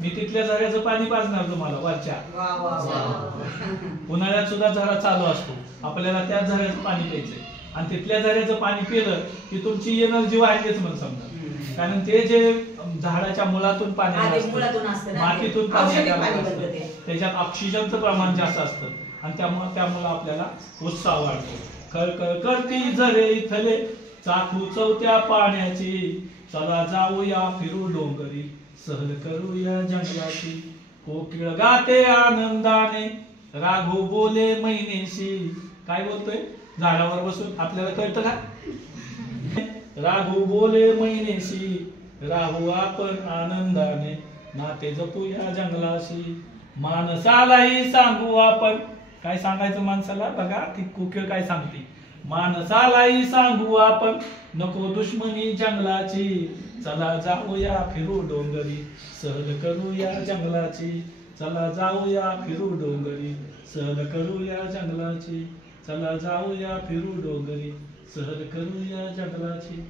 मी तिथल्या झऱ्याचं पाणी पाजणार तुम्हाला वरच्या. उन्हाळ्यात सुद्धा झरा चालू असतो, आपल्याला त्या झऱ्याचं पाणी प्यायचंय. आणि तिथल्या झऱ्याचं पाणी पिलं की तुमची एनर्जी वाढलीच म्हणून समजा. कारण ते जे झाडाच्या मुळातून पाणी असतं, मातीतून पाणी असतं, त्याच्यात ऑक्सिजनचं प्रमाण जास्त असतं आणि त्यामुळे आपल्याला उत्साह वाढतो. कळकळ करती झरे इथले, चाखू चौथ्या पाण्याची, चला जाऊया फिरू डोंगरी, सहल करूया जंगलाची. कोकिळ गाते आनंदाने, राघू बोले मैनेशी. काय बोलतोय? झाडावर बसून आपल्याला कळतं का? राघू बोले मैनेशी, राहू आपण आनंदाने, नाते जपूया जंगलाशी. माणसालाही सांगू आपण, काय सांगायचं माणसाला बघा की कोकिळ काय सांगते. माणसालाही सांगू आपण, नको दुश्मनी जंगलाची, चला जाऊया फिरू डोंगरी, सहल करूया जंगलाची. चला जाऊया फिरू डोंगरी, सहल करूया जंगलाची. चला जाऊया फिरू डोंगरी, सहल करूया जंगलाची.